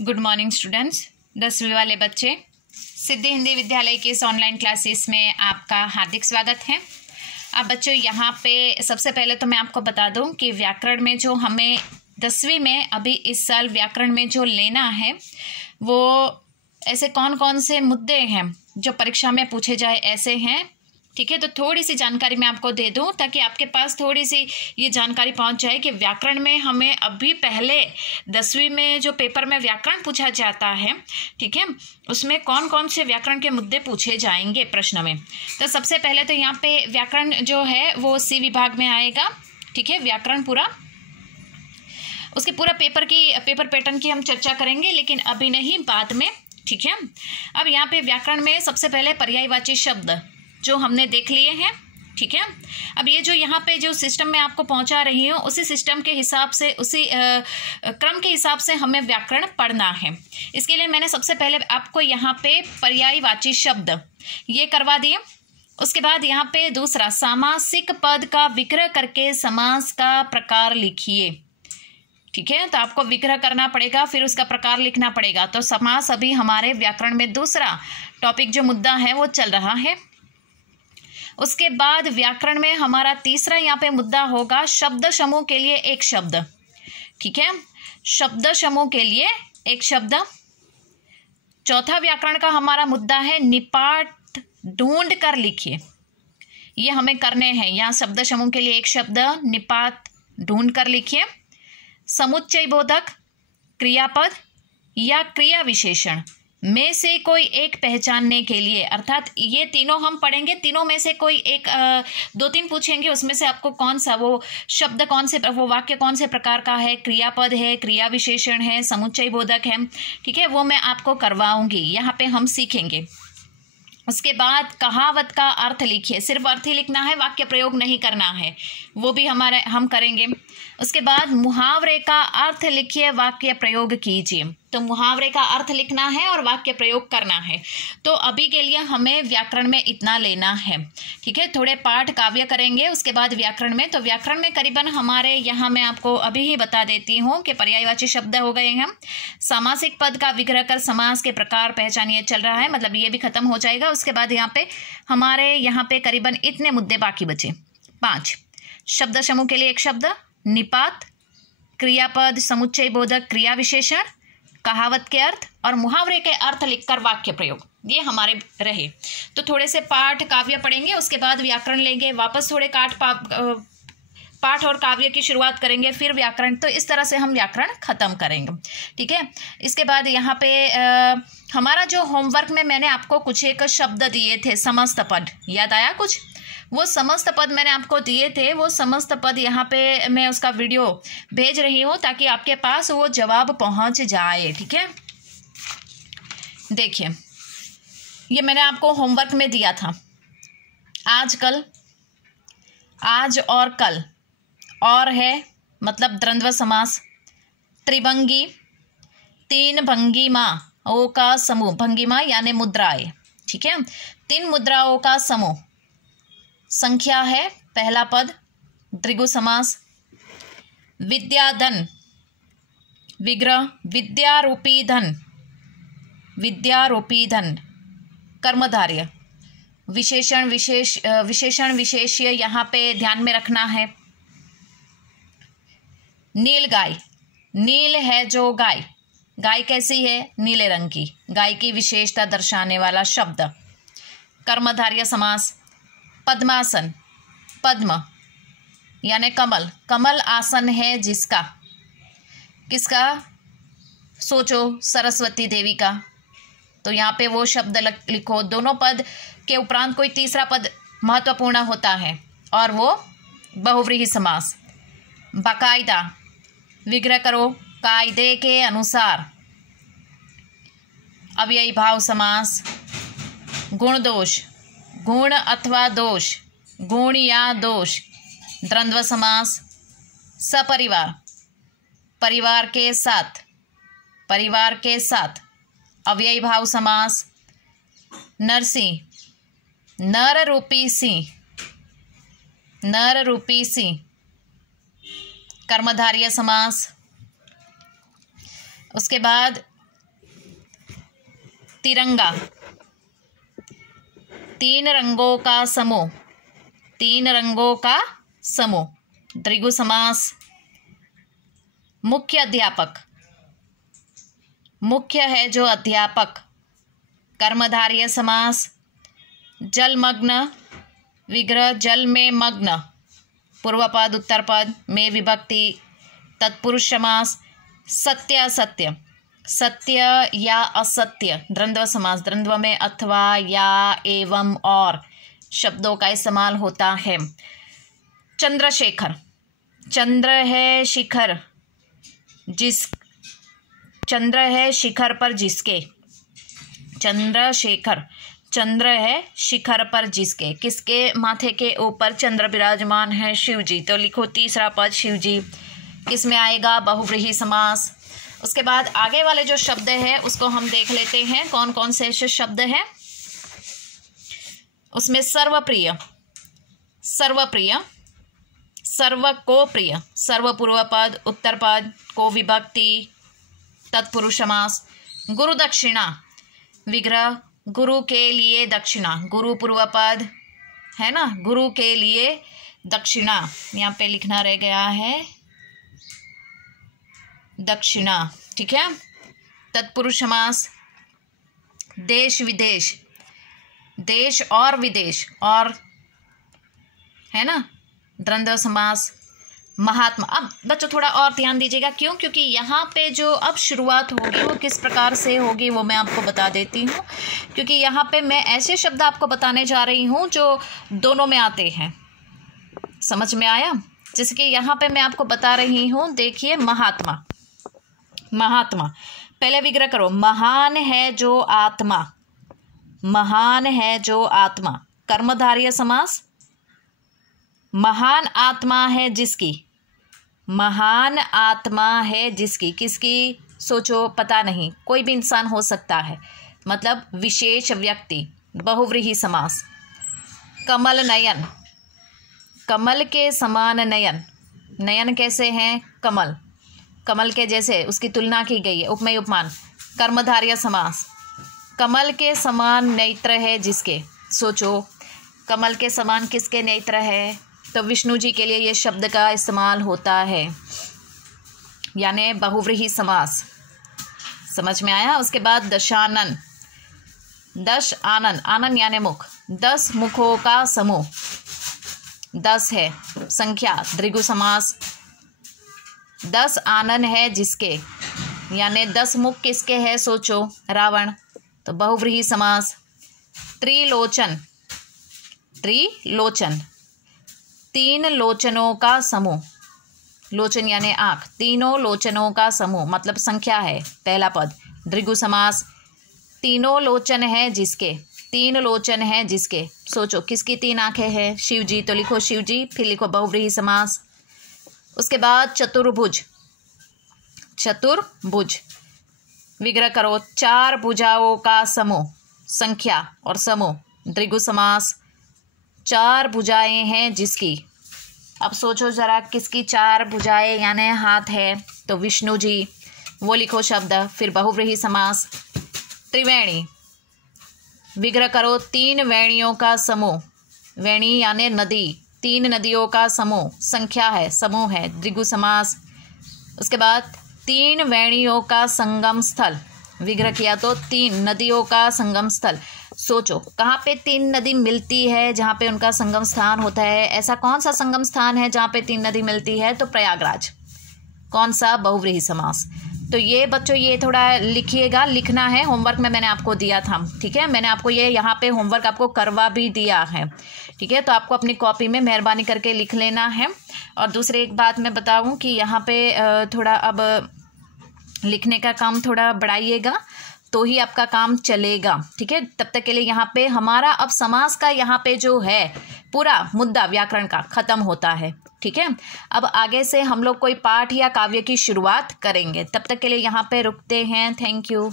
Good morning students. 10वीं वाले बच्चे, सिद्धि हिंदी विद्यालय की इस ऑनलाइन क्लासेस में आपका हार्दिक स्वागत है। अब बच्चों यहाँ पे सबसे पहले तो मैं आपको बता दूं कि व्याकरण में जो हमें 10वीं में अभी इस साल व्याकरण में जो लेना है वो ऐसे कौन कौन से मुद्दे हैं जो परीक्षा में पूछे जाए ऐसे हैं। ठीक है, तो थोड़ी सी जानकारी मैं आपको दे दूं ताकि आपके पास थोड़ी सी ये जानकारी पहुंच जाए कि व्याकरण में हमें अभी पहले 10वीं में जो पेपर में व्याकरण पूछा जाता है, ठीक है, उसमें कौन कौन से व्याकरण के मुद्दे पूछे जाएंगे प्रश्न में। तो सबसे पहले तो यहाँ पे व्याकरण जो है वो सी विभाग में आएगा। ठीक है, व्याकरण पूरा, उसके पूरा पेपर पैटर्न की हम चर्चा करेंगे, लेकिन अभी नहीं, बाद में। ठीक है, अब यहाँ पे व्याकरण में सबसे पहले पर्यायवाची शब्द जो हमने देख लिए हैं। ठीक है, अब ये जो यहाँ पे जो सिस्टम में आपको पहुँचा रही हूँ उसी सिस्टम के हिसाब से, उसी क्रम के हिसाब से हमें व्याकरण पढ़ना है। इसके लिए मैंने सबसे पहले आपको यहाँ पे पर्यायवाची शब्द ये करवा दिए। उसके बाद यहाँ पे दूसरा, सामासिक पद का विग्रह करके समास का प्रकार लिखिए। ठीक है, तो आपको विग्रह करना पड़ेगा, फिर उसका प्रकार लिखना पड़ेगा। तो समास अभी हमारे व्याकरण में दूसरा टॉपिक जो मुद्दा है वो चल रहा है। उसके बाद व्याकरण में हमारा तीसरा यहाँ पे मुद्दा होगा शब्द समूह के लिए एक शब्द। ठीक है, शब्द समूह के लिए एक शब्द। चौथा व्याकरण का हमारा मुद्दा है निपात ढूंढ कर लिखिए। ये हमें करने हैं, यहाँ शब्द समूह के लिए एक शब्द, निपात ढूंढ कर लिखिए। समुच्चय बोधक, क्रियापद या क्रिया विशेषण में से कोई एक पहचानने के लिए, अर्थात ये तीनों हम पढ़ेंगे, तीनों में से कोई एक, दो तीन पूछेंगे, उसमें से आपको कौन सा वो शब्द, कौन से वो वाक्य कौन से प्रकार का है, क्रियापद है, क्रिया विशेषण है, समुच्चय बोधक है। ठीक है, वो मैं आपको करवाऊंगी, यहाँ पे हम सीखेंगे। उसके बाद कहावत का अर्थ लिखिए, सिर्फ अर्थ ही लिखना है, वाक्य प्रयोग नहीं करना है, वो भी हम करेंगे। उसके बाद मुहावरे का अर्थ लिखिए, वाक्य प्रयोग कीजिए। तो मुहावरे का अर्थ लिखना है और वाक्य प्रयोग करना है। तो अभी के लिए हमें व्याकरण में इतना लेना है। ठीक है, थोड़े पाठ काव्य करेंगे उसके बाद व्याकरण में। तो व्याकरण में करीबन हमारे यहाँ मैं आपको अभी ही बता देती हूँ कि पर्यायवाची शब्द हो गए हैं, सामासिक पद का विग्रह कर समास के प्रकार पहचानिए चल रहा है, मतलब ये भी खत्म हो जाएगा। उसके बाद यहाँ पे हमारे यहाँ पे करीबन इतने मुद्दे बाकी बचे, 5। शब्द समूह के लिए एक शब्द, निपात, क्रियापद, समुच्चय बोधक, क्रिया विशेषण, कहावत के अर्थ और मुहावरे के अर्थ लिखकर वाक्य प्रयोग, ये हमारे रहे। तो थोड़े से पाठ काव्य पढ़ेंगे, उसके बाद व्याकरण लेंगे, वापस थोड़े पाठ और काव्य की शुरुआत करेंगे, फिर व्याकरण। तो इस तरह से हम व्याकरण खत्म करेंगे। ठीक है, इसके बाद यहाँ पे हमारा जो होमवर्क में मैंने आपको कुछ एक शब्द दिए थे, समस्त पद, याद आया कुछ? वो समस्त पद मैंने आपको दिए थे, वो समस्त पद यहाँ पे मैं उसका वीडियो भेज रही हूँ ताकि आपके पास वो जवाब पहुँच जाए। ठीक है, देखिए ये मैंने आपको होमवर्क में दिया था, आज और कल, और है मतलब द्वंद्व समास, त्रिभंगी, तीन भंगिमा ओ का समूह, भंगिमा यानी मुद्राएं। ठीक है, 3 मुद्राओं का समूह, संख्या है पहला पद, द्विगु समास। विद्याधन, विग्रह, विद्यारूपी धन, विद्यारूपी धन, कर्मधारय, विशेषण विशेष्य यहाँ पे ध्यान में रखना है। नील गाय, नील है जो गाय, गाय कैसी है? नीले रंग की, गाय की विशेषता दर्शाने वाला शब्द। कर्मधारय समास। पद्मासन, पद्म यानी कमल, कमल आसन है जिसका, किसका? सोचो, सरस्वती देवी का। तो यहाँ पे वो शब्द लिखो। दोनों पद के उपरांत कोई तीसरा पद महत्वपूर्ण होता है और वो बहुव्रीहि समास। बाकायदा, विग्रह करो कायदे के अनुसार। अव्ययी भाव समास। गुण दोष, गुण अथवा दोष, गुण या दोष, द्वंद्व समास। सपरिवार, परिवार के साथ, परिवार के साथ, अव्ययी भाव समास। नरसिंह, नर रूपी सिंह, नर रूपी सिंह, कर्मधारय समास। उसके बाद तिरंगा, तीन रंगों का समूह, तीन रंगों का समूह, द्विगु समास। मुख्य अध्यापक, मुख्य है जो अध्यापक, कर्मधारय समास। जलमग्न विग्रह, जल में मग्न, पूर्व पद उत्तर पद में विभक्ति, तत्पुरुष समास। सत्य असत्य, सत्य या असत्य, द्वंद्व समास, द्वंद्व में अथवा या एवं और शब्दों का इस्तेमाल होता है। चंद्रशेखर, चंद्र है शिखर, जिस चंद्र है शिखर पर जिसके, चंद्रशेखर, चंद्र है शिखर पर जिसके, किसके माथे के ऊपर चंद्र विराजमान है, शिव जी। तो लिखो तीसरा पद शिव जी, किसमें आएगा, बहुव्रीहि समास। उसके बाद आगे वाले जो शब्द है उसको हम देख लेते हैं कौन कौन से ऐसे शब्द हैं। उसमें सर्वप्रिय, सर्वप्रिय, सर्व को प्रिय, सर्व पूर्व पद उत्तर पद को विभक्ति, तत्पुरुष समास। गुरु दक्षिणा विग्रह, गुरु के लिए दक्षिणा, गुरु पूर्व पद है ना, गुरु के लिए दक्षिणा, यहाँ पे लिखना रह गया है दक्षिणा, ठीक है। तत्पुरुष समास। देश विदेश, देश और विदेश और है ना, द्वंद्व समास। महात्मा, अब बच्चों थोड़ा और ध्यान दीजिएगा, क्यों, क्योंकि यहाँ पे जो अब शुरुआत होगी वो किस प्रकार से होगी वो मैं आपको बता देती हूँ, क्योंकि यहाँ पे मैं ऐसे शब्द आपको बताने जा रही हूँ जो दोनों में आते हैं। समझ में आया? जैसे कि यहाँ पे मैं आपको बता रही हूँ, देखिए महात्मा, महात्मा, पहले विग्रह करो, महान है जो आत्मा, महान है जो आत्मा, कर्मधारय समास। महान आत्मा है जिसकी, महान आत्मा है जिसकी, किसकी, सोचो, पता नहीं, कोई भी इंसान हो सकता है, मतलब विशेष व्यक्ति, बहुव्रीहि समास। कमल नयन, कमल के समान नयन, नयन कैसे हैं, कमल, कमल के जैसे उसकी तुलना की गई है, उपमेय उपमान। कर्मधारय समास। कमल के समान नेत्र है जिसके, सोचो कमल के समान किसके नेत्र है, तो विष्णु जी के लिए ये शब्द का इस्तेमाल होता है, यानी बहुव्रीहि समास। समझ में आया? उसके बाद दशानन, दश आनन, आनन यानी मुख, 10 मुखों का समूह, 10 है संख्या, द्विगु समास। 10 आनन है जिसके, यानी 10 मुख किसके है, सोचो, रावण, तो बहुव्रीहि समास। त्रिलोचन, त्रिलोचन, 3 लोचनों का समूह, लोचन यानी आँख, तीनों लोचनों का समूह, मतलब संख्या है, पहला पद, द्विगु समास। तीनों लोचन है जिसके, 3 लोचन है जिसके, सोचो किसकी 3 आंखें हैं, शिव जी, तो लिखो शिव जी, फिर लिखो बहुव्रीहि समास। उसके बाद चतुर्भुज, चतुर्भुज, विग्रह करो, 4 भुजाओं का समूह, संख्या और समूह, द्विगु समास। 4 भुजाएं हैं जिसकी, अब सोचो जरा किसकी 4 भुजाएं यानी हाथ है, तो विष्णु जी, वो लिखो शब्द, फिर बहुव्रीहि समास। त्रिवेणी, विग्रह करो, 3 वेणियों का समूह, वेणी यानी नदी, 3 नदियों का समूह, संख्या है, समूह है, द्विगु समास। उसके बाद 3 वेणियों का संगम स्थल, विग्रह किया तो 3 नदियों का संगम स्थल, सोचो कहाँ पे 3 नदी मिलती है जहाँ पे उनका संगम स्थान होता है, ऐसा कौन सा संगम स्थान है जहाँ पे 3 नदी मिलती है, तो प्रयागराज। कौन सा, बहुव्रीहि समास। तो ये बच्चों ये थोड़ा लिखिएगा, लिखना है, होमवर्क में मैंने आपको दिया था, ठीक है, मैंने आपको ये यहाँ पे होमवर्क आपको करवा भी दिया है, ठीक है, तो आपको अपनी कॉपी में मेहरबानी करके लिख लेना है। और दूसरी एक बात मैं बताऊँ कि यहाँ पे थोड़ा अब लिखने का काम थोड़ा बढ़ाइएगा तो ही आपका काम चलेगा, ठीक है। तब तक के लिए यहाँ पे हमारा अब समास का यहाँ पे जो है पूरा मुद्दा व्याकरण का ख़त्म होता है, ठीक है। अब आगे से हम लोग कोई पाठ या काव्य की शुरुआत करेंगे, तब तक के लिए यहाँ पे रुकते हैं। Thank you.